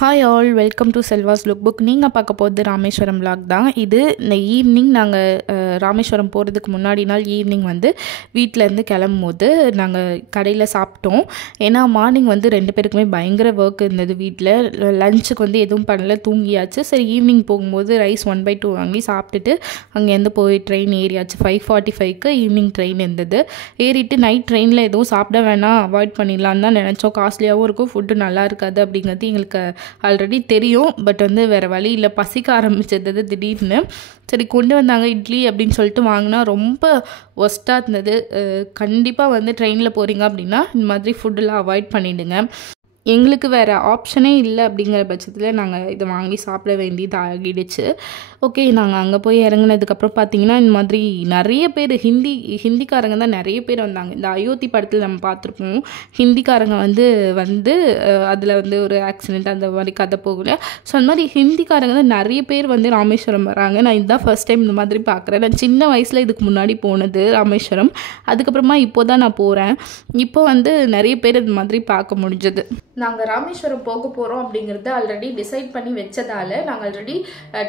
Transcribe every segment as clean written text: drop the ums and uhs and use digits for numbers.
Hi all, welcome to Selva's look book. நீங்கள் பார்க்க போகிறது ராமேஸ்வரம் vlog தான். இது இந்த ஈவினிங் நாங்கள் ராமேஸ்வரம் போகிறதுக்கு முன்னாடி நாள் ஈவினிங் வந்து வீட்டிலேருந்து கிளம்பும் போது நாங்கள் கடையில் சாப்பிட்டோம். ஏன்னா மார்னிங் வந்து 2 பேருக்குமே பயங்கர ஒர்க் இருந்தது. வீட்டில் லஞ்சுக்கு வந்து எதுவும் பண்ணல, தூங்கியாச்சு. சரி ஈவினிங் போகும்போது ரைஸ் 1/2 வாங்கி சாப்பிட்டுட்டு அங்கேருந்து போய் ட்ரெயின் ஏறியாச்சு. 5:45க்கு ஈவினிங் ட்ரெயின் இருந்தது. ஏறிட்டு நைட் ட்ரெயினில் எதுவும் சாப்பிட வேணாம், அவாய்ட் பண்ணிடலான்னு தான் நினச்சோம். காஸ்ட்லியாகவும் இருக்கும், ஃபுட்டு நல்லா இருக்காது அப்படிங்கிறது எங்களுக்கு ஆல்ரெடி தெரியும். பட் வந்து வேறு வழி இல்லை, பசிக்க ஆரம்பிச்சது திடீர்னு. சரி கொண்டு வந்தாங்க இட்லி அப்படின்னு சொல்லிட்டு வாங்கினா ரொம்ப ஒஸ்ட்டாக இருந்தது. கண்டிப்பாக வந்து ட்ரெயினில் போகிறீங்க அப்படின்னா இந்த மாதிரி ஃபுட்டெல்லாம் அவாய்ட் பண்ணிவிடுங்க. எங்களுக்கு வேறு ஆப்ஷனே இல்லை அப்படிங்கிற பட்சத்தில் நாங்கள் இதை வாங்கி சாப்பிட வேண்டியது ஆகிடுச்சு. ஓகே, நாங்கள் அங்கே போய் இறங்கினதுக்கப்புறம் பார்த்தீங்கன்னா இந்த மாதிரி நிறைய பேர் ஹிந்திக்காரங்க தான் நிறைய பேர் வந்தாங்க. இந்த அயோத்தி படத்தில் நம்ம பார்த்துருப்போம், ஹிந்திக்காரங்க வந்து அதில் வந்து ஒரு ஆக்சிடெண்ட் அந்த மாதிரி கதை போகல. ஸோ அந்த மாதிரி ஹிந்திக்காரங்க தான் நிறைய பேர் வந்து ராமேஸ்வரம் வராங்க. நான் இதுதான் ஃபர்ஸ்ட் டைம் இந்த மாதிரி பார்க்குறேன். நான் சின்ன வயசில் இதுக்கு முன்னாடி போனது ராமேஸ்வரம், அதுக்கப்புறமா இப்போ தான் நான் போகிறேன். இப்போ வந்து நிறைய பேர் இந்த மாதிரி பார்க்க முடிஞ்சது. நாங்கள் ராமேஸ்வரம் போக போகிறோம் அப்படிங்கிறத ஆல்ரெடி டிசைட் பண்ணி வச்சதால் நாங்கள் ஆல்ரெடி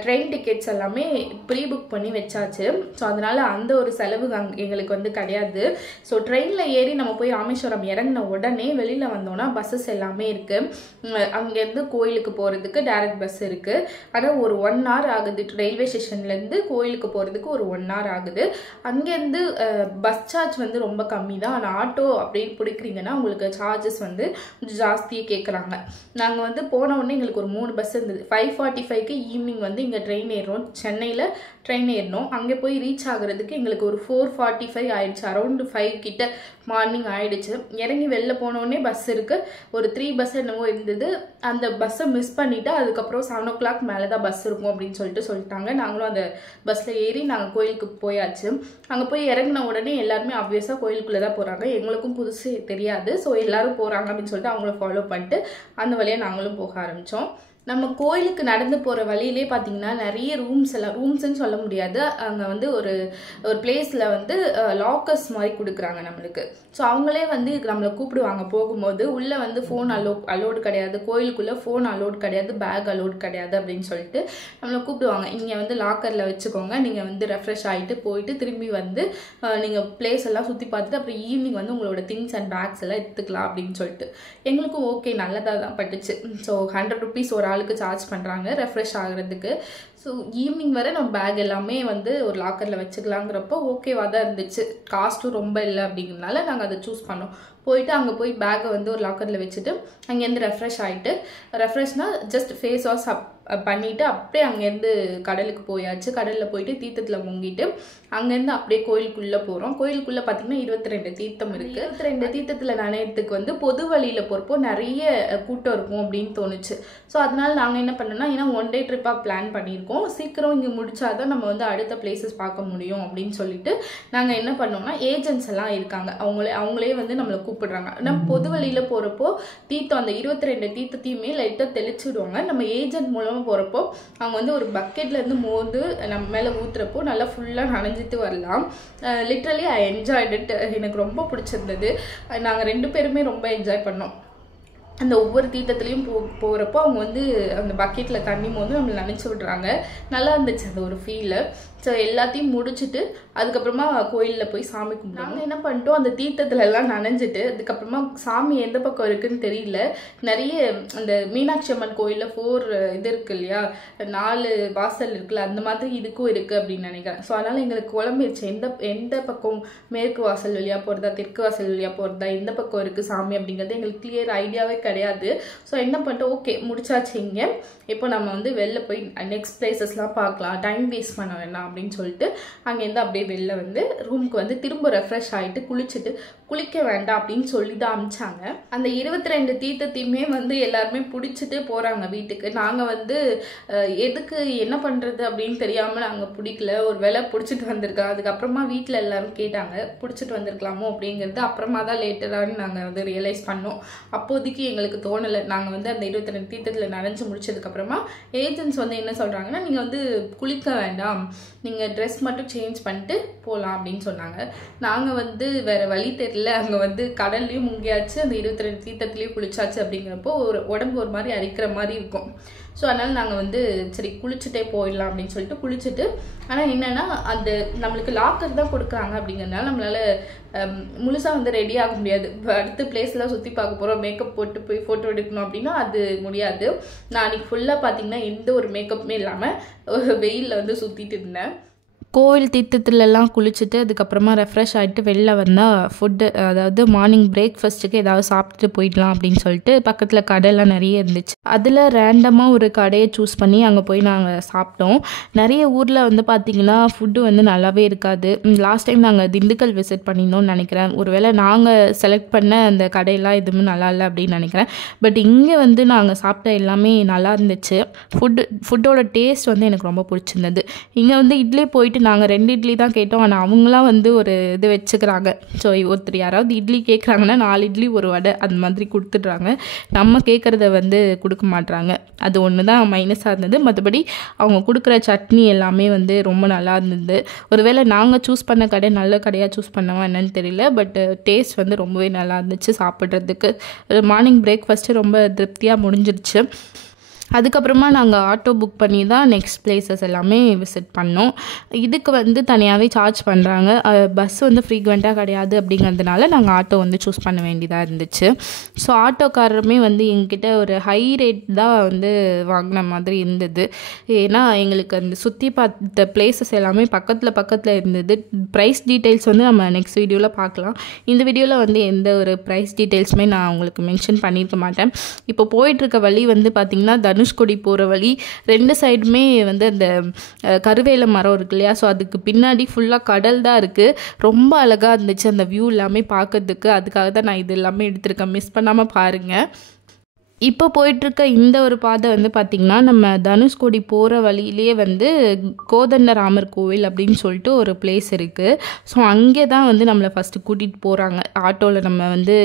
ட்ரெயின் டிக்கெட்ஸ் எல்லாமே ப்ரீ புக் பண்ணி வச்சாச்சு. ஸோ அதனால் அந்த ஒரு செலவு எங்களுக்கு வந்து கிடையாது. ஸோ ட்ரெயினில் ஏறி நம்ம போய் ராமேஸ்வரம் இறங்கின உடனே வெளியில் வந்தோன்னா பஸ்ஸஸ் எல்லாமே இருக்குது. அங்கேருந்து கோயிலுக்கு போகிறதுக்கு டைரக்ட் பஸ் இருக்குது. ஆனால் ஒரு 1 hour ஆகுது. ரயில்வே ஸ்டேஷன்லேருந்து கோயிலுக்கு போகிறதுக்கு ஒரு 1 hour ஆகுது. அங்கேருந்து பஸ் சார்ஜ் வந்து ரொம்ப கம்மி தான். ஆனால் ஆட்டோ அப்படின்னு பிடிக்கிறீங்கன்னா உங்களுக்கு சார்ஜஸ் வந்து ஜாஸ்தி கேட்குறாங்க. நாங்கள் வந்து போன உடனே எங்களுக்கு ஒரு 3 பஸ் இருந்தது. 5:45க்கு ஈவினிங் வந்து இங்கே ட்ரெயின் ஏறணும், சென்னையில் ட்ரெயின் ஏறணும். அங்கே போய் ரீச் ஆகுறதுக்கு எங்களுக்கு ஒரு 4:45 ஆயிடுச்சு. அரௌண்ட் 5 கிட்ட மார்னிங் ஆயிடுச்சு. இறங்கி வெளில போனோடனே பஸ் இருக்குது. ஒரு 3 பஸ் என்னவோ இருந்தது. அந்த பஸ்ஸை மிஸ் பண்ணிவிட்டு அதுக்கப்புறம் 7 o'clock மேலே தான் பஸ் இருக்கும் அப்படின்னு சொல்லிட்டாங்க. நாங்களும் அந்த பஸ்ஸில் ஏறி நாங்கள் கோயிலுக்கு போயாச்சு. அங்கே போய் இறங்கின உடனே எல்லாருமே ஆப்வியஸாக கோயிலுக்குள்ளே தான் போகிறாங்க. எங்களுக்கும் புதுசு தெரியாது. ஸோ எல்லோரும் போகிறாங்க அப்படின்னு சொல்லிட்டு அவங்கள ஃபாலோ பண்ணிட்டு அந்த வழியாக நாங்களும் போக ஆரம்பித்தோம். நம்ம கோயிலுக்கு நடந்து போகிற வழியிலே பார்த்தீங்கன்னா நிறைய ரூம்ஸ்ன்னு சொல்ல முடியாது, அங்கே வந்து ஒரு பிளேஸில் வந்து லாக்கர்ஸ் மாதிரி கொடுக்குறாங்க நம்மளுக்கு. ஸோ அவங்களே வந்து நம்மளை கூப்பிடுவாங்க போகும்போது. உள்ளே வந்து ஃபோன் அலோடு கிடையாது, கோயிலுக்குள்ளே ஃபோன் அலோடு கிடையாது, பேக் அலோடு கிடையாது அப்படின்னு சொல்லிட்டு நம்மளை கூப்பிடுவாங்க. இங்கே வந்து லாக்கரில் வச்சுக்கோங்க, நீங்கள் வந்து ரெஃப்ரெஷ் ஆகிட்டு போயிட்டு திரும்பி வந்து நீங்கள் பிளேஸ் எல்லாம் சுற்றி பார்த்துட்டு அப்புறம் ஈவினிங் வந்து உங்களோட திங்ஸ் அண்ட் பேக்ஸ் எல்லாம் எடுத்துக்கலாம் அப்படின்னு சொல்லிட்டு. எங்களுக்கும் ஓகே, நல்லதாக தான் பட்டுச்சு. ஸோ 100 rupees ஒரு ஆளுக்கு சார்ஜ் பண்ணுறாங்க ரெஃப்ரெஷ் ஆகிறதுக்கு. ஸோ ஈவினிங் வரை நம்ம பேக் எல்லாமே வந்து ஒரு லாக்கரில் வச்சுக்கலாங்கிறப்போ ஓகேவாக தான் இருந்துச்சு. காஸ்ட்டும் ரொம்ப இல்லை அப்படிங்கிறதுனால நாங்கள் அதை சூஸ் பண்ணோம். போயிட்டு அங்கே போய் பேக்கை வந்து ஒரு லாக்கரில் வச்சுட்டு அங்கேருந்து ரெஃப்ரெஷ் ஆகிட்டு, ரெஃப்ரெஷ்னால் ஜஸ்ட் ஃபேஸ் வாஷ் பண்ணிவிட்டு அப்படியே அங்கேருந்து கடலுக்கு போயாச்சு. கடலில் போயிட்டு தீர்த்தத்தில் முங்கிட்டு அங்கேருந்து அப்படியே கோயிலுக்குள்ளே போகிறோம். கோயிலுக்குள்ளே பார்த்தீங்கன்னா 22 தீர்த்தம் இருக்குது. 22 தீர்த்தத்தில் நனையத்துக்கு வந்து பொது வழியில் போகிறப்போ நிறைய கூட்டம் இருக்கும் அப்படின்னு தோணுச்சு. ஸோ அதனால் நாங்கள் என்ன பண்ணோம்னா, ஏன்னா 1 day ட்ரிப்பாக பிளான் பண்ணியிருக்கோம், சீக்கிரம் இங்கே முடிச்சாதான் நம்ம வந்து அடுத்த பிளேசஸ் பார்க்க முடியும் அப்படின்னு சொல்லிட்டு நாங்கள் என்ன பண்ணோம்னா, ஏஜென்ட்ஸ் எல்லாம் இருக்காங்க, அவங்களே வந்து நம்மளை கூப்பிடுறாங்க. நம்ம பொது வழியில் போகிறப்போ தீர்த்தம் அந்த 22 தீர்த்தத்தையுமே லைட்டாக தெளிச்சுடுவாங்க. நம்ம ஏஜென்ட் மூலமாக போகிறப்போ அவங்க வந்து ஒரு பக்கெட்லேருந்து மோந்து நம்ம மேலே ஊற்றுறப்போ நல்லா ஃபுல்லாக நனைஞ்சிட்டு வரலாம். Literally I enjoyed it. எனக்கு ரொம்ப பிடிச்சிருந்தது. நாங்கள் 2 பேருமே ரொம்ப என்ஜாய் பண்ணோம். அந்த ஒவ்வொரு தீர்த்தத்துலேயும் போகிறப்போ அவங்க வந்து அந்த பக்கெட்டில் தண்ணி மோந்து நம்மளை நினச்சி விடுறாங்க. நல்லா இருந்துச்சு அந்த ஒரு ஃபீலு. ஸோ எல்லாத்தையும் முடிச்சுட்டு அதுக்கப்புறமா கோயிலில் போய் சாமி கும்பிட்டு நாங்கள் என்ன பண்ணிட்டோம், அந்த தீர்த்தத்துல எல்லாம் நனைஞ்சிட்டு அதுக்கப்புறமா சாமி எந்த பக்கம் இருக்குதுன்னு தெரியல. நிறைய அந்த மீனாட்சி அம்மன் கோயிலில் 4 இது இருக்குது இல்லையா, 4 வாசல் இருக்குல்ல, அந்த மாதிரி இதுக்கும் இருக்குது அப்படின்னு நினைக்கிறேன். ஸோ அதனால் எங்களுக்கு குழம்பிடுச்சு, எந்த பக்கம் மேற்கு வாசல் வழியாக போகிறதா, தெற்கு வாசல் வழியாக போகிறதா, எந்த பக்கம் இருக்குது சாமி அப்படிங்கிறது எங்களுக்கு கிளியர் ஐடியாவே கிடையாது. ஸோ என்ன பண்ணிட்டோம், ஓகே முடிச்சாச்சு இங்கே, இப்போ நம்ம வந்து வெளில போய் நெக்ஸ்ட் பிளேசஸ்லாம் பார்க்கலாம், டைம் வேஸ்ட் பண்ண வேண்டாம் அப்படின்னு சொல்லிட்டு அங்கேருந்து அப்படியே வெளில வந்து ரூமுக்கு வந்து திரும்ப ரெஃப்ரெஷ் ஆகிட்டு குளிக்க வேண்டாம் அப்படின்னு சொல்லி தான் அமிச்சாங்க. அந்த 22 தீர்த்தத்தையுமே வந்து எல்லாருமே பிடிச்சிட்டு போகிறாங்க வீட்டுக்கு. நாங்கள் வந்து எதுக்கு என்ன பண்ணுறது அப்படின்னு தெரியாமல் நாங்கள் பிடிக்கல, ஒரு வேளை பிடிச்சிட்டு வந்திருக்கோம். அதுக்கப்புறமா வீட்டில் எல்லாரும் கேட்டாங்க பிடிச்சிட்டு வந்திருக்கலாமோ அப்படிங்கிறது. அப்புறமா தான் லேட்டரானு நாங்கள் வந்து ரியலைஸ் பண்ணோம். அப்போதைக்கு எங்களுக்கு தோணலை. நாங்கள் வந்து அந்த 22 தீர்த்தத்தில் நனைஞ்சு முடிச்சதுக்கப்புறமா ஏஜென்ட்ஸ் வந்து என்ன சொல்கிறாங்கன்னா, நீங்கள் வந்து குளிக்க வேண்டாம், நீங்கள் ட்ரெஸ் மட்டும் சேஞ்ச் பண்ணிட்டு போகலாம் அப்படின்னு சொன்னாங்க. நாங்கள் வந்து வேறு வழி தெரியல, அங்கே வந்து கடல்லையும் முங்கியாச்சு, அந்த 22 தீர்த்தத்துலேயும் குளிச்சாச்சு. அப்படிங்கிறப்போ உடம்பு ஒரு மாதிரி அரிக்கிற மாதிரி இருக்கும். ஸோ அதனால் நாங்கள் வந்து சரி குளிச்சுட்டே போயிடலாம் அப்படின்னு சொல்லிட்டு குளிச்சுட்டு, ஆனால் என்னென்னா அந்த நம்மளுக்கு லாக்கர் தான் கொடுக்குறாங்க அப்படிங்கிறதுனால நம்மளால் முழுசாக வந்து ரெடி ஆக முடியாது. அடுத்த பிளேஸ்லாம் சுற்றி பார்க்க போகிறோம், மேக்கப் போட்டு போய் ஃபோட்டோ எடுக்கணும் அப்படின்னா அது முடியாது. நான் அன்றைக்கி ஃபுல்லாக பார்த்திங்கன்னா எந்த ஒரு மேக்கப்புமே இல்லாமல் வெயிலில் வந்து சுற்றிட்டு இருந்தேன். கோவில் தீர்த்தத்துலலாம் குளிச்சுட்டு அதுக்கப்புறமா ரெஃப்ரெஷ் ஆகிட்டு வெளில வந்தால் ஃபுட்டு, அதாவது மார்னிங் பிரேக்ஃபாஸ்ட்டுக்கு ஏதாவது சாப்பிட்டுட்டு போயிடலாம் அப்படின்னு சொல்லிட்டு பக்கத்தில் கடையெல்லாம் நிறைய இருந்துச்சு. அதில் ரேண்டமாக ஒரு கடையை சூஸ் பண்ணி அங்கே போய் நாங்கள் சாப்பிட்டோம். நிறைய ஊரில் வந்து பார்த்திங்கன்னா ஃபுட்டு வந்து நல்லாவே இருக்காது. லாஸ்ட் டைம் நாங்கள் திண்டுக்கல் விசிட் பண்ணியிருந்தோம்னு நினைக்கிறேன். ஒருவேளை நாங்கள் செலக்ட் பண்ண அந்த கடையெல்லாம் எதுவுமே நல்லா இல்லை அப்படின்னு நினைக்கிறேன். பட் இங்கே வந்து நாங்கள் சாப்பிட்ட எல்லாமே நல்லா இருந்துச்சு. ஃபுட்டோட டேஸ்ட் வந்து எனக்கு ரொம்ப பிடிச்சிருந்தது. இங்கே வந்து இட்லி போயிட்டு நாங்கள் 2 இட்லி தான் கேட்டோம். ஆனால் அவங்களாம் வந்து ஒரு இது வச்சுக்கிறாங்க. ஸோ ஒருத்தர் யாராவது இட்லி கேட்குறாங்கன்னா 4 இட்லி ஒரு வடை அந்த மாதிரி கொடுத்துட்றாங்க. நம்ம கேட்குறத வந்து கொடுக்க மாட்றாங்க. அது ஒன்று தான் மைனஸாக இருந்தது. மற்றபடி அவங்க கொடுக்குற சட்னி எல்லாமே வந்து ரொம்ப நல்லா இருந்தது. ஒருவேளை நாங்கள் சூஸ் பண்ண கடை நல்ல கடையாக சூஸ் பண்ணவா என்னன்னு தெரியல. பட் டேஸ்ட் வந்து ரொம்பவே நல்லா இருந்துச்சு சாப்பிட்றதுக்கு. மார்னிங் பிரேக்ஃபாஸ்ட்டு ரொம்ப திருப்தியாக முடிஞ்சிருச்சு. அதுக்கப்புறமா நாங்கள் ஆட்டோ புக் பண்ணி தான் நெக்ஸ்ட் பிளேசஸ் எல்லாமே விசிட் பண்ணோம். இதுக்கு வந்து தனியாகவே சார்ஜ் பண்ணுறாங்க. பஸ் வந்து ஃப்ரீக்வெண்ட்டாக கிடையாது. அப்படிங்கிறதுனால நாங்கள் ஆட்டோ வந்து சூஸ் பண்ண வேண்டியதாக இருந்துச்சு. ஸோ ஆட்டோக்காரருமே வந்து எங்ககிட்ட ஒரு ஹை ரேட் தான் வந்து வாங்கின மாதிரி இருந்தது. ஏன்னா எங்களுக்கு அந்த சுற்றி பார்த்த பிளேசஸ் எல்லாமே பக்கத்தில் இருந்தது. ப்ரைஸ் டீட்டெயில்ஸ் வந்து நம்ம நெக்ஸ்ட் வீடியோவில் பார்க்கலாம். இந்த வீடியோவில் வந்து எந்த ஒரு ப்ரைஸ் டீட்டெயில்ஸுமே நான் உங்களுக்கு மென்ஷன் பண்ணியிருக்க மாட்டேன். இப்போ போயிட்டுருக்க வழி வந்து பார்த்திங்கன்னா தனுஷ்கோடி போகிற வழி. 2 சைடுமே வந்து அந்த கருவேல மரம் இருக்கு இல்லையா, ஸோ அதுக்கு பின்னாடி ஃபுல்லாக கடல் தான் இருக்குது. ரொம்ப அழகாக இருந்துச்சு அந்த வியூ எல்லாமே பார்க்கறதுக்கு. அதுக்காக தான் நான் இது எல்லாமே எடுத்திருக்கேன். மிஸ் பண்ணாமல் பாருங்கள். இப்போ போயிட்டுருக்க இந்த ஒரு பாதை வந்து பார்த்திங்கன்னா நம்ம தனுஷ்கோடி போகிற வழியிலே வந்து கோதண்டராமர் கோவில் அப்படின்னு சொல்லிட்டு ஒரு பிளேஸ் இருக்குது. ஸோ அங்கே தான் வந்து நம்மளை ஃபஸ்ட்டு கூட்டிகிட்டு போகிறாங்க. ஆட்டோவில் நம்ம வந்து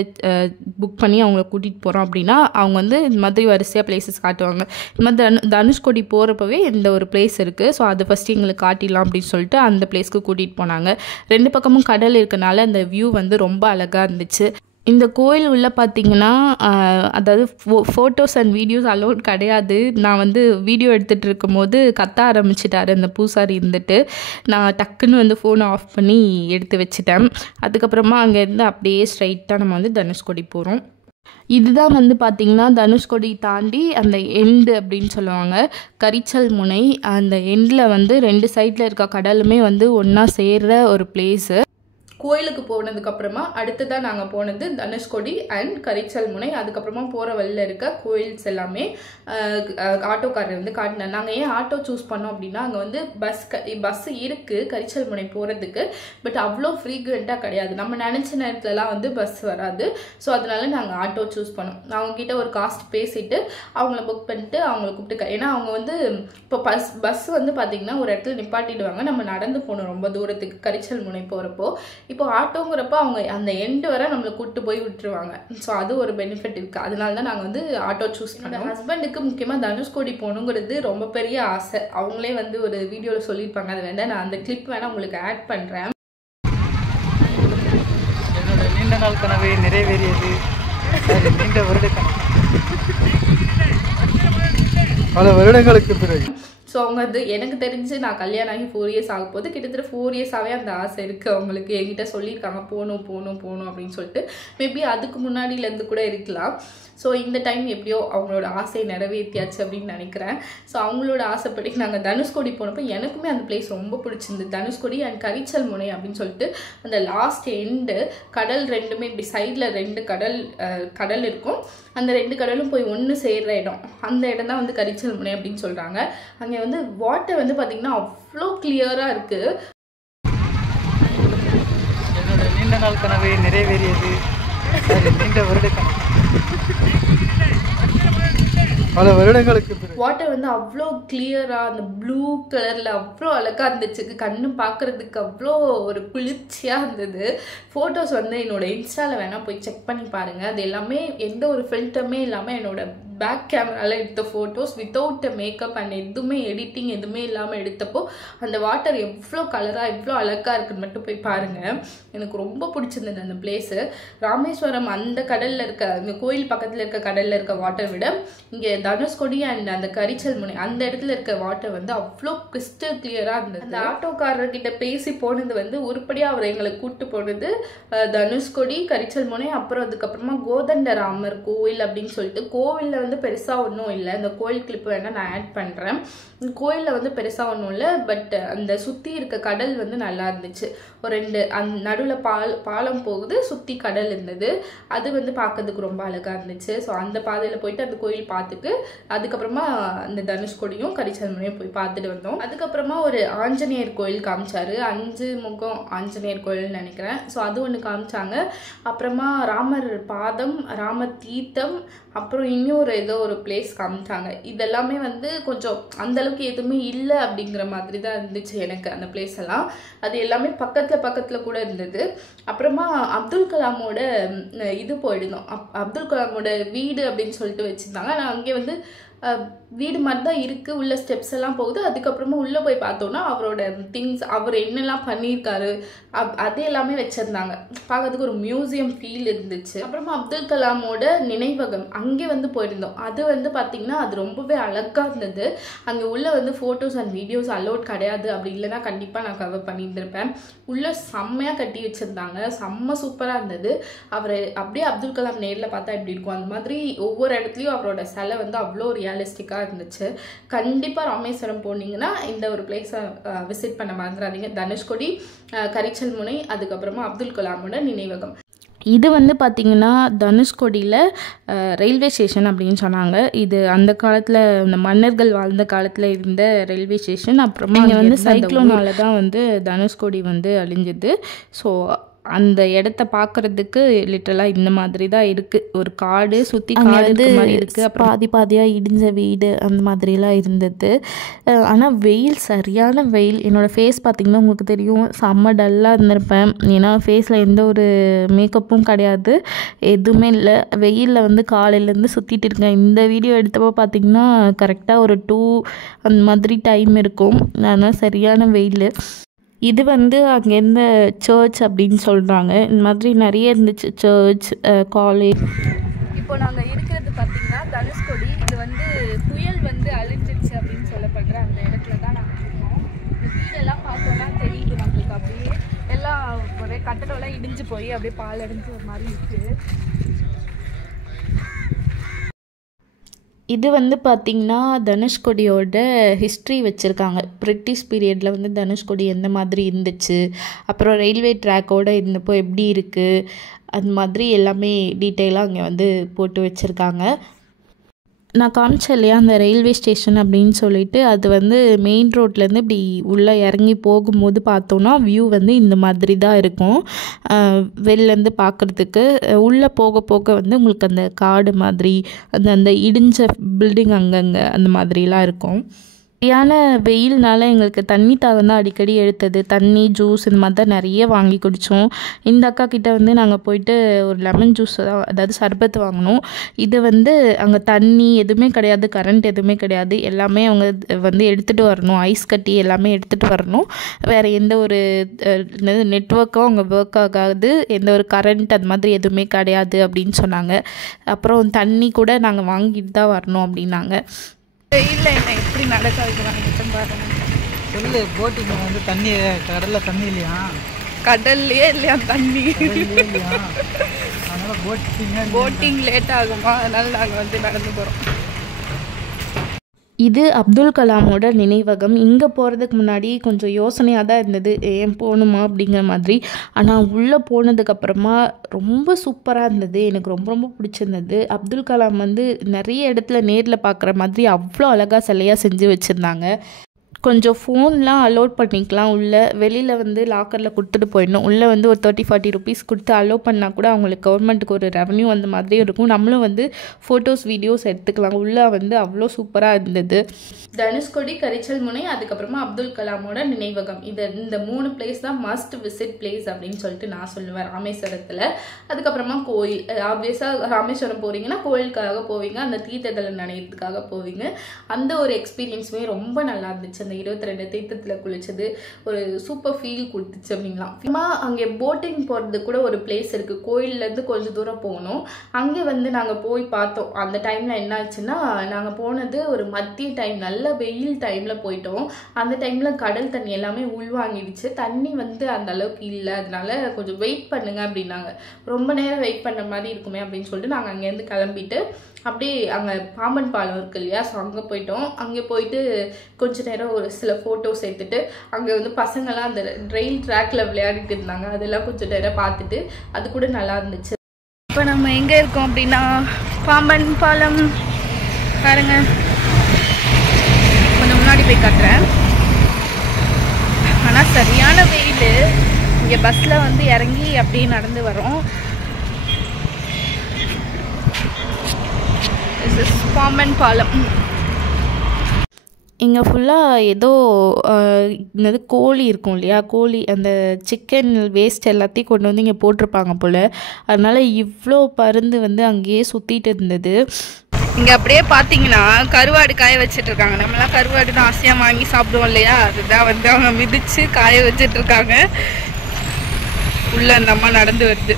புக் பண்ணி அவங்கள கூட்டிகிட்டு போகிறோம் அப்படின்னா அவங்க வந்து இந்த மாதிரி வரிசையாக பிளேசஸ் காட்டுவாங்க. இந்த மாதிரி தனுஷ்கோடி போகிறப்பவே இந்த ஒரு பிளேஸ் இருக்குது. ஸோ அதை ஃபஸ்ட்டு எங்களுக்கு காட்டிடலாம் அப்படின்னு சொல்லிட்டு அந்த பிளேஸ்க்கு கூட்டிகிட்டு போனாங்க. 2 பக்கமும் கடல் இருக்கனால அந்த வியூ வந்து ரொம்ப அழகாக இருந்துச்சு. இந்த கோயில் உள்ள பார்த்திங்கன்னா அதாவது ஃபோட்டோஸ் அண்ட் வீடியோஸ் அலோட் கிடையாது. நான் வந்து வீடியோ எடுத்துகிட்டு இருக்கும்போது கத்த ஆரம்பிச்சிட்டாரு அந்த பூசாரி இருந்துட்டு. நான் டக்குன்னு வந்து ஃபோனை ஆஃப் பண்ணி எடுத்து வச்சுட்டேன். அதுக்கப்புறமா அங்கேருந்து அப்படியே ஸ்ட்ரைட்டாக நம்ம வந்து தனுஷ்கோடி போகிறோம். இதுதான் வந்து பார்த்திங்கன்னா தனுஷ்கோடி தாண்டி அந்த எண்டு அப்படின்னு சொல்லுவாங்க, கரிச்சல் முனை. அந்த எண்டில் வந்து 2 சைடில் இருக்க கடலுமே வந்து ஒன்றா சேர்கிற ஒரு பிளேஸு. கோயிலுக்கு போனதுக்கப்புறமா அடுத்ததான் நாங்கள் போனது தனுஷ்கோடி அண்ட் கரிச்சல் முனை. அதுக்கப்புறமா போகிற வழியில் இருக்க கோயில்ஸ் எல்லாமே ஆட்டோக்காரர் வந்து காட்டினார். நாங்கள் ஏன் ஆட்டோ சூஸ் பண்ணோம் அப்படின்னா அங்கே வந்து பஸ் இருக்குது கரிச்சல் முனை போகிறதுக்கு. பட் அவ்வளோ ஃப்ரீக்வெண்ட்டாக கிடையாது. நம்ம நினச்ச நேரத்துலலாம் வந்து பஸ் வராது. ஸோ அதனால நாங்கள் ஆட்டோ சூஸ் பண்ணோம். அவங்கக்கிட்ட ஒரு காஸ்ட் பேசிவிட்டு அவங்கள புக் பண்ணிட்டு அவங்கள கூப்பிட்டு, ஏன்னா அவங்க வந்து இப்போ பஸ் வந்து பார்த்திங்கன்னா ஒரு இடத்துல நிப்பாட்டிடுவாங்க. நம்ம நடந்து போகணும் ரொம்ப தூரத்துக்கு கரிச்சல் முனை போகிறப்போ. இப்போ ஆட்டோங்கிறப்ப அவங்க அந்த எண்டு வரை நம்மளை கூப்பிட்டு போய் விட்டுருவாங்க. ஸோ அது ஒரு பெனிஃபிட் இருக்குது. அதனால தான் நாங்கள் வந்து ஆட்டோ சூஸ் பண்ணோம். ஹஸ்பண்டுக்கு முக்கியமாக தனுஷ்கோடி போகணுங்கிறது ரொம்ப பெரிய ஆசை. அவங்களே வந்து ஒரு வீடியோவில் சொல்லியிருப்பாங்க. அது வேண்டாம், நான் அந்த கிளிப் வேணால் உங்களுக்கு ஆட் பண்ணுறேன். என்னோட நீண்ட நாள் கனவு நிறைவேறியது. நீண்ட வருட கனவு பல வருடங்களுக்கு பிறகு. ஸோ அவங்க அது எனக்கு தெரிஞ்சு நான் கல்யாணம் ஆகி 4 இயர்ஸ் ஆக போது. கிட்டத்தட்ட 4 இயர்ஸாகவே அந்த ஆசை இருக்குது அவங்களுக்கு. என்கிட்ட சொல்லியிருக்காங்க போகணும் அப்படின்னு சொல்லிட்டு. மேபி அதுக்கு முன்னாடியிலேருந்து கூட இருக்கலாம். ஸோ இந்த டைம் எப்படியோ அவங்களோட ஆசையை நிறைவேற்றியாச்சு அப்படின்னு நினைக்கிறேன். ஸோ அவங்களோட ஆசைப்படி நாங்கள் தனுஷ்கோடி போனப்போ எனக்குமே அந்த பிளேஸ் ரொம்ப பிடிச்சிருந்தது. தனுஷ்கோடி அண்ட் கரிச்சல் முனை அப்படின்னு சொல்லிட்டு அந்த லாஸ்ட் எண்டு கடல் ரெண்டுமே இப்படி சைடில் 2 கடல் இருக்கும். அந்த 2 கடலும் போய் ஒன்று சேர்கிற இடம், அந்த இடம் தான் வந்து கரிச்சல் முனை அப்படின்னு சொல்கிறாங்க. அங்கே வந்து வாட்டர் வந்து பார்த்திங்கன்னா அவ்வளோ கிளியராக இருக்குது. என்னோட நீண்ட நாள் கனவு நிறைவேறியது. நீண்ட வருட கனவு பல வருடங்களுக்கு பிறகு. வாட்டர் வந்து அவ்வளோ கிளியராக அந்த ப்ளூ கலரில் அவ்வளோ அழகாக இருந்துச்சு. கண்ணு பார்க்குறதுக்கு அவ்வளோ ஒரு குளிர்ச்சியாக இருந்தது. ஃபோட்டோஸ் வந்து என்னோட இன்ஸ்டாவில் வேணால் போய் செக் பண்ணி பாருங்கள். அது எல்லாமே எந்த ஒரு ஃபில்டருமே இல்லாமல் என்னோட பேக் கேமராவில் எடுத்த ஃபோட்டோஸ் வித்தவுட் மேக்கப் அண்ட் எதுவுமே எடிட்டிங் எதுவுமே இல்லாமல் எடுத்தப்போ அந்த வாட்டர் எவ்வளோ கலராக எவ்வளோ அழகாக இருக்குன்னு மட்டும் போய் பாருங்கள். எனக்கு ரொம்ப பிடிச்சிருந்தது அந்த பிளேஸு. ராமேஸ்வரம் அந்த கடலில் இருக்க அந்த கோயில் பக்கத்தில் இருக்க கடலில் இருக்க வாட்டர் விட இங்கே தனுஷ்கோடி அண்ட் அந்த கரிச்சல் முனை அந்த இடத்துல இருக்க வாட்டர் வந்து அவ்வளோ கிறிஸ்டல் கிளியராக இருந்தது. அந்த ஆட்டோக்காரர்கிட்ட பேசி போனது வந்து உருப்படியாக அவர் எங்களை கூப்பிட்டு போனது தனுஷ்கோடி, கரிச்சல் முனை, அப்புறம் அதுக்கப்புறமா கோதண்டராமர் கோவில் அப்படின்னு சொல்லிட்டு. கோவிலில் வந்து பெருசாக ஒன்றும் இல்லை. அந்த கோயில் கிளிப்பு வேணால் நான் ஆட் பண்ணுறேன். கோயிலில் வந்து பெருசாக ஒன்றும் இல்லை, பட் அந்த சுற்றி இருக்க கடல் வந்து நல்லா இருந்துச்சு. ஒரு 2 நடுவில் பாலம் போகுது, சுற்றி கடல் இருந்தது. அது வந்து பார்க்கறதுக்கு ரொம்ப அழகாக இருந்துச்சு. ஸோ அந்த பாதையில் போயிட்டு அந்த கோயில் பார்த்துட்டு அதுக்கப்புறமா அந்த தனுஷ்கோடியும் கரிச்சல்முனையும் போய் பார்த்துட்டு வந்தோம். அதுக்கப்புறமா ஒரு ஆஞ்சநேயர் கோயில் காமிச்சாரு, 5 முகம் ஆஞ்சநேயர் கோயில்னு நினைக்கிறேன். ஸோ அது ஒன்று காமிச்சாங்க. அப்புறமா ராமர் பாதம், ராமர் தீர்த்தம், அப்புறம் இன்னொரு ஏதோ ஒரு பிளேஸ் காமிச்சாங்க. இதெல்லாமே வந்து கொஞ்சம் அந்தளவுக்கு எதுவுமே இல்லை அப்படிங்கிற மாதிரி தான் இருந்துச்சு எனக்கு அந்த பிளேஸ் எல்லாம். அது எல்லாமே பக்கத்தில் கூட இருந்தது. அப்புறமா அப்துல் கலாமோட இது போயிடுந்தோம். அப்துல் கலாமோட வீடு அப்படின்னு சொல்லிட்டு வச்சுருந்தாங்க. நான் அங்கே வந்து வீடு மாதிரி தான் இருக்குது, உள்ள ஸ்டெப்ஸ் எல்லாம் போகுது. அதுக்கப்புறமா உள்ளே போய் பார்த்தோன்னா அவரோட திங்ஸ், அவர் என்னெல்லாம் பண்ணியிருக்காரு அது எல்லாமே வச்சுருந்தாங்க. பார்க்கறதுக்கு ஒரு மியூசியம் ஃபீல் இருந்துச்சு. அப்புறமா அப்துல் கலாமோட நினைவகம் அங்கே வந்து போயிருந்தோம். அது வந்து பார்த்திங்கன்னா அது ரொம்பவே அழகாக இருந்தது. அங்கே உள்ளே வந்து ஃபோட்டோஸ் அண்ட் வீடியோஸ் அலோட் கிடையாது. அப்படி இல்லைன்னா கண்டிப்பாக நான் கவர் பண்ணியிருந்திருப்பேன். உள்ளே செம்மையாக கட்டி வச்சுருந்தாங்க, செம்ம சூப்பராக இருந்தது. அவர் அப்படியே அப்துல் கலாம் நேரில் பார்த்தா எப்படி இருக்கும் அந்த மாதிரி ஒவ்வொரு இடத்துலையும் அவரோட சிலை வந்து அவ்வளோ ரியலிஸ்டிக்காக இருந்துச்சு. கண்டிப்பாக ராமேஸ்வரம் போனீங்கன்னா இந்த ஒரு பிளேஸை விசிட் பண்ண மறந்துடாதீங்க. தனுஷ்கோடி, கரிச்சல் முனை, அதுக்கப்புறமா அப்துல் கலாமோட நினைவகம். இது வந்து பார்த்திங்கன்னா தனுஷ்கோடியில் ரயில்வே ஸ்டேஷன் அப்படின்னு சொன்னாங்க. இது அந்த காலத்தில் இந்த மன்னர்கள் வாழ்ந்த காலத்தில் இருந்த ரயில்வே ஸ்டேஷன். அப்புறமா இங்கே வந்து சைக்ளோனால தான் வந்து தனுஷ்கோடி வந்து அழிஞ்சுது. ஸோ அந்த இடத்த பார்க்குறதுக்கு லிட்டரலாக இந்த மாதிரி தான் இருக்குது. ஒரு காடு சுற்றி காடு மாதிரி இருக்குது. அப்புறம் பாதியாக இடிஞ்ச வீடு அந்த மாதிரிலாம் இருந்தது. ஆனால் வெயில், சரியான வெயில். என்னோடய ஃபேஸ் பார்த்திங்கன்னா உங்களுக்கு தெரியும், செம்ம டல்லாக இருந்திருப்பேன். ஏன்னா ஃபேஸில் எந்த ஒரு மேக்கப்பும் கிடையாது, எதுவுமே இல்லை. வெயிலில் வந்து காலையிலேருந்து சுற்றிட்டு இருக்கேன். இந்த வீடியோ எடுத்தப்போ பார்த்திங்கன்னா கரெக்டாக ஒரு 2 அந்த மாதிரி டைம் இருக்கும். அதனால் சரியான வெயில். இது வந்து அங்கேருந்த சர்ச் அப்படின்னு சொல்கிறாங்க. இந்த மாதிரி நிறைய இருந்துச்சு, சர்ச், காலேஜ். இப்போ நாங்கள் இருக்கிறது பார்த்திங்கன்னா தனுஷ்கோடி. இது வந்து புயல் வந்து அழிஞ்சிருச்சு அப்படின்னு சொல்லப்படுற அந்த இடத்துல தான் நாங்கள் இருக்கோம். இந்த வீடெல்லாம் பார்த்தோன்னா தெரியுது நம்மளுக்கு. அப்படியே எல்லாம் ஒரே கட்டடம்லாம் இடிஞ்சு போய் அப்படியே பாலடைஞ்சு ஒரு மாதிரி இருக்குது. இது வந்து பார்த்திங்கன்னா தனுஷ்கோடியோட ஹிஸ்ட்ரி வச்சுருக்காங்க. பிரிட்டிஷ் பீரியடில் வந்து தனுஷ்கோடி எந்த மாதிரி இருந்துச்சு, அப்புறம் ரயில்வே ட்ராக்கோடு இருந்தப்போ எப்படி இருக்குது, அந்த மாதிரி எல்லாமே டீட்டெயிலாக அங்கே வந்து போட்டு வச்சுருக்காங்க. நான் காமிச்சேன் இல்லையா அந்த ரயில்வே ஸ்டேஷன் அப்படின்னு சொல்லிட்டு, அது வந்து மெயின் ரோட்லேருந்து இப்படி உள்ளே இறங்கி போகும்போது பார்த்தோன்னா வியூ வந்து இந்த மாதிரி தான் இருக்கும். வெளிலேருந்து பார்க்குறதுக்கு உள்ளே போக போக வந்து உங்களுக்கு அந்த காடு மாதிரி அந்த இடிஞ்ச பில்டிங் அங்கங்கே அந்த மாதிரிலாம் இருக்கும். சரியான வெயில்னால எங்களுக்கு தண்ணி தாகம் தான் அடிக்கடி எடுத்தது. தண்ணி, ஜூஸ் இந்த மாதிரி தான் நிறைய வாங்கி குடித்தோம். இந்த அக்கா கிட்டே வந்து நாங்கள் போயிட்டு ஒரு லெமன் ஜூஸ் தான், அதாவது சர்பத்து வாங்கினோம். இது வந்து அங்கே தண்ணி எதுவுமே கிடையாது, கரண்ட் எதுவுமே கிடையாது. எல்லாமே அவங்க வந்து எடுத்துகிட்டு வரணும், ஐஸ் கட்டி எல்லாமே எடுத்துகிட்டு வரணும். வேறு எந்த ஒரு நெட்ஒர்க்கும் அங்கே ஒர்க் ஆகாது, எந்த ஒரு கரண்ட் அது மாதிரி எதுவுமே கிடையாது அப்படின்னு சொன்னாங்க. அப்புறம் தண்ணி கூட நாங்கள் வாங்கிட்டு தான் வரணும் அப்படின்னாங்க. இல்லை என்ன எப்படி நடக்க வைக்கிறாங்க பாருங்க. சொல்லு. போட்டிங் வந்து தண்ணி, கடலில் தண்ணி இல்லையா? கடல்லையே இல்லையா தண்ணி இல்லையா? அதனால் போட்டிங் லேட் ஆகுமா, அதனால் நாங்கள் வந்து நடந்து போகிறோம். இது அப்துல் கலாமோட நினைவகம். இங்கே போகிறதுக்கு முன்னாடி கொஞ்சம் யோசனையாக தான் இருந்தது, ஏன் போகணுமா அப்படிங்கிற மாதிரி. ஆனால் உள்ளே போனதுக்கப்புறமா ரொம்ப சூப்பராக இருந்தது. எனக்கு ரொம்ப ரொம்ப பிடிச்சிருந்தது. அப்துல் கலாம் வந்து நிறைய இடத்துல நேரில் பார்க்குற மாதிரி அவ்வளோ அழகாக சிலையாக செஞ்சு வச்சுருந்தாங்க. கொஞ்சம் ஃபோன்லாம் அலோட் பண்ணிக்கலாம் உள்ளே, வெளியில் வந்து லாக்கரில் கொடுத்துட்டு போயிடணும். உள்ளே வந்து ஒரு 30-40 ருபீஸ் கொடுத்து அலோவ் பண்ணால் கூட அவங்களுக்கு கவர்மெண்ட்டுக்கு ஒரு ரெவன்யூ அந்த மாதிரியும் இருக்கும். நம்மளும் வந்து ஃபோட்டோஸ் வீடியோஸ் எடுத்துக்கலாம். உள்ளே வந்து அவ்வளோ சூப்பராக இருந்தது. தனுஷ்கோடி, கரிச்சல் முனை, அதுக்கப்புறமா அப்துல் கலாமோட நினைவகம், இந்த 3 பிளேஸ் தான் மஸ்ட் விசிட் பிளேஸ் அப்படின்னு சொல்லிட்டு நான் சொல்லுவேன் ராமேஸ்வரத்தில். அதுக்கப்புறமா கோயில், ஆப்வியஸாக ராமேஸ்வரம் போகிறீங்கன்னா கோயிலுக்காக போவீங்க, அந்த தீர்த்தத்தில் நனைகிறதுக்காக போவீங்க. அந்த ஒரு எக்ஸ்பீரியன்ஸுமே ரொம்ப நல்லா இருந்துச்சு. அந்த 22 தீர்த்தத்தில் குளிச்சது ஒரு சூப்பர் ஃபீல் கொடுத்துச்சு அப்படின்லாம். அம்மா அங்கே போட்டிங் போகிறது கூட ஒரு பிளேஸ் இருக்குது. கோயிலேருந்து கொஞ்சம் தூரம் போகணும். அங்கே வந்து நாங்கள் போய் பார்த்தோம். அந்த டைமில் என்ன ஆச்சுன்னா, நாங்கள் போனது ஒரு மத்திய டைம், நல்ல வெயில் டைமில் போயிட்டோம். அந்த டைமில் கடல் தண்ணி எல்லாமே உள்வாங்கிடுச்சு. தண்ணி வந்து அந்த அளவுக்கு இல்லை, அதனால கொஞ்சம் வெயிட் பண்ணுங்க அப்படின்னாங்க. ரொம்ப நேரம் வெயிட் பண்ணுற மாதிரி இருக்குமே அப்படின்னு சொல்லிட்டு நாங்கள் அங்கேருந்து கிளம்பிட்டு அப்படியே அங்கே பாம்பன் பாலம் இருக்கு இல்லையா, ஸோ அங்கே போயிட்டோம். அங்கே போயிட்டு கொஞ்ச நேரம் ஒரு சில ஃபோட்டோஸ் எடுத்துட்டு, அங்கே வந்து பசங்கள்லாம் அந்த ரெயில் ட்ராக்ல விளையாடிட்டு இருந்தாங்க. அதெல்லாம் கொஞ்சம் நேரம் பார்த்துட்டு அது கூட நல்லா இருந்துச்சு. இப்போ நம்ம எங்கே இருக்கோம் அப்படின்னா பாம்பன் பாலம் பாருங்க. கொஞ்சம் முன்னாடி போய் காட்டுறேன். ஆனால் சரியான வெயில். இங்கே பஸ்ஸில் வந்து இறங்கி அப்படியே நடந்து வரோம். பாம்பன் பாலம். இங்கே ஃபுல்லாக ஏதோ என்னது கோழி இருக்கும் இல்லையா, கோழி அந்த சிக்கன் வேஸ்ட் எல்லாத்தையும் கொண்டு வந்து இங்கே போட்டிருப்பாங்க போல். அதனால் இவ்வளோ பருந்து வந்து அங்கேயே சுற்றிட்டு இருந்தது. இங்கே அப்படியே பார்த்தீங்கன்னா கருவாடு காய வச்சிட்ருக்காங்க. நம்மளாம் கருவாடு தான் ஆசையாக வாங்கி சாப்பிடுவோம் இல்லையா, அதுதான் வந்து அவங்க மிதித்து காய வச்சிட்ருக்காங்க. உள்ள அந்த அம்மா நடந்து வருது.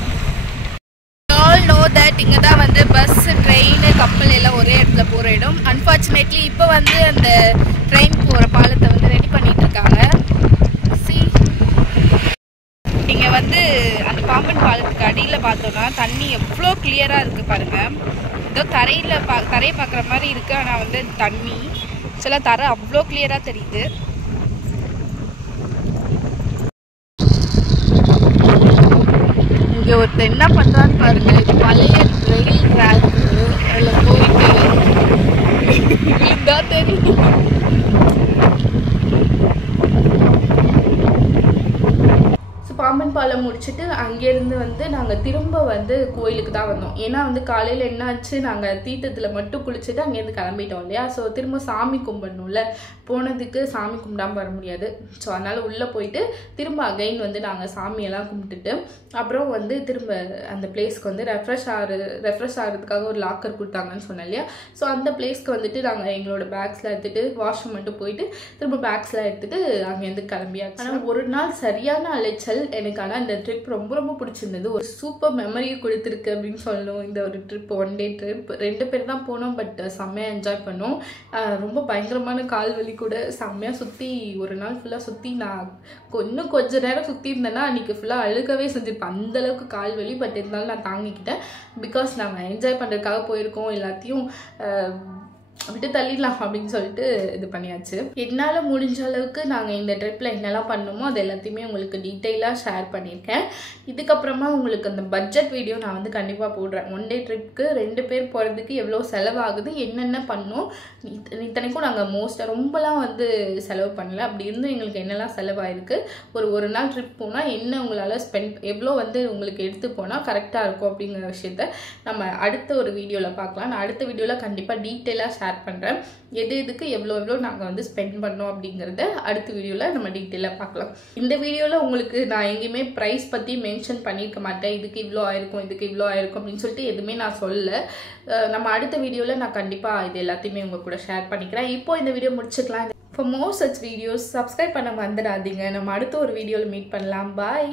நோ தட் இங்கே தான் வந்து பஸ், ட்ரெயின், கப்பல் எல்லாம் ஒரே இடத்துல போகிற இடம். அன்ஃபார்ச்சுனேட்லி இப்போ வந்து அந்த ட்ரெயின் போகிற பாலத்தை வந்து ரெடி பண்ணிட்டு இருக்காங்க. இங்கே வந்து அந்த பாம்பன் பாலத்துக்கு அடியில் பார்த்தோன்னா தண்ணி எவ்வளோ கிளியராக இருக்குது பாருங்கள். ஏதோ தரையை பார்க்குற மாதிரி இருக்குது, ஆனால் வந்து தண்ணி சில தரை அவ்வளோ கிளியராக தெரியுது. இங்கே ஒருத்தர் என்ன பண்ணுறான்னு பாருங்க. பழைய ரயில் ட்ராக் அதில் போயிட்டு விழுந்தா தெரியும். பாம்பன் பாலம் முடிச்சுட்டு அங்கேருந்து வந்து நாங்கள் திரும்ப வந்து கோயிலுக்கு தான் வந்தோம். ஏன்னா வந்து காலையில் என்னாச்சு, நாங்கள் தீர்த்தத்தில் மட்டும் குளிச்சுட்டு அங்கேருந்து கிளம்பிட்டோம் இல்லையா. ஸோ திரும்ப சாமி கும்பிடணும்ல, போனதுக்கு சாமி கும்பிடாமல் வர முடியாது. ஸோ அதனால் உள்ளே போயிட்டு திரும்ப அகைன் வந்து நாங்கள் சாமியெல்லாம் கும்பிட்டுட்டு அப்புறம் வந்து திரும்ப அந்த பிளேஸ்க்கு வந்து ரெஃப்ரெஷ் ஆகிறதுக்காக ஒரு லாக்கர் கொடுத்தாங்கன்னு சொன்னேன் இல்லையா. ஸோ அந்த பிளேஸ்க்கு வந்துட்டு நாங்கள் எங்களோட பேக்ஸ்லாம் எடுத்துகிட்டு வாஷ்ரூம் மட்டும் போயிட்டு திரும்ப பேக்ஸ்லாம் எடுத்துகிட்டு அங்கேருந்து கிளம்பியாச்சு. ஆனால் ஒரு நாள் சரியான அலைச்சல் எனக்கு. ஆனால் இந்த ட்ரிப் ரொம்ப ரொம்ப பிடிச்சிருந்தது. ஒரு சூப்பர் மெமரியை கொடுத்துருக்கு அப்படின்னு சொல்லணும். இந்த ஒரு ட்ரிப், 1 டே ட்ரிப், 2 பேர் தான் போனோம். பட் செம்மையாக என்ஜாய் பண்ணோம். ரொம்ப பயங்கரமான கால் வலி கூட. செம்மையாக சுற்றி ஒரு நாள் ஃபுல்லாக சுற்றி நான் இன்னும் கொஞ்சம் நேரம் சுற்றி இருந்தேன்னா அன்றைக்கி ஃபுல்லாக அழுகவே செஞ்சுருப்பேன், அந்தளவுக்கு கால் வலி. பட் இருந்தாலும் நான் தாங்கிக்கிட்டேன். பிகாஸ் நாங்கள் என்ஜாய் பண்ணுறதுக்காக போயிருக்கோம். எல்லாத்தையும் விட்டு தள்ளிடலாம் அப்படின்னு சொல்லிட்டு இது பண்ணியாச்சு. என்னால் முடிஞ்ச அளவுக்கு நாங்கள் இந்த ட்ரிப்பில் என்னெல்லாம் பண்ணோமோ அது எல்லாத்தையுமே உங்களுக்கு டீட்டெயிலாக ஷேர் பண்ணியிருக்கேன். இதுக்கப்புறமா உங்களுக்கு அந்த பட்ஜெட் வீடியோ நான் வந்து கண்டிப்பாக போடுறேன். 1 டே ட்ரிப்புக்கு 2 பேர் போகிறதுக்கு எவ்வளோ செலவாகுது, என்னென்ன பண்ணோம். இத்தனைக்கும் நாங்கள் ரொம்பலாம் வந்து செலவு பண்ணல. அப்படி இருந்தும் எங்களுக்கு என்னெல்லாம் செலவாயிருக்கு, ஒரு நாள் ட்ரிப் போனால் என்ன உங்களால் எவ்வளோ வந்து உங்களுக்கு எடுத்து போனால் கரெக்டாக இருக்கும் அப்படிங்கிற விஷயத்த நம்ம அடுத்த ஒரு வீடியோவில் பார்க்கலாம். நான் அடுத்த வீடியோவில் கண்டிப்பாக டீட்டெயிலாக ஷேர் பண்ணுறேன். எதுக்கு எவ்வளோ நாங்கள் வந்து ஸ்பெண்ட் பண்ணோம் அப்படிங்கிறத அடுத்த வீடியோவில் நம்ம டீட்டெயிலாக பார்க்கலாம். இந்த வீடியோவில் உங்களுக்கு நான் எங்கேயுமே ப்ரைஸ் பற்றி மென்ஷன் பண்ணியிருக்க மாட்டேன். இதுக்கு இவ்வளோ ஆயிருக்கும், இதுக்கு இவ்வளோ ஆயிருக்கும் அப்படின்னு சொல்லிட்டு எதுவுமே நான் சொல்லலை. நம்ம அடுத்த வீடியோவில் நான் கண்டிப்பாக இது எல்லாத்தையுமே உங்கள் கூட ஷேர் பண்ணிக்கிறேன். இப்போ இந்த வீடியோ முடிச்சுக்கலாம். For more such videos, subscribe பண்ண மறந்துடாதீங்க. நம்ம அடுத்த ஒரு வீடியோவில் மீட் பண்ணலாம். பாய்.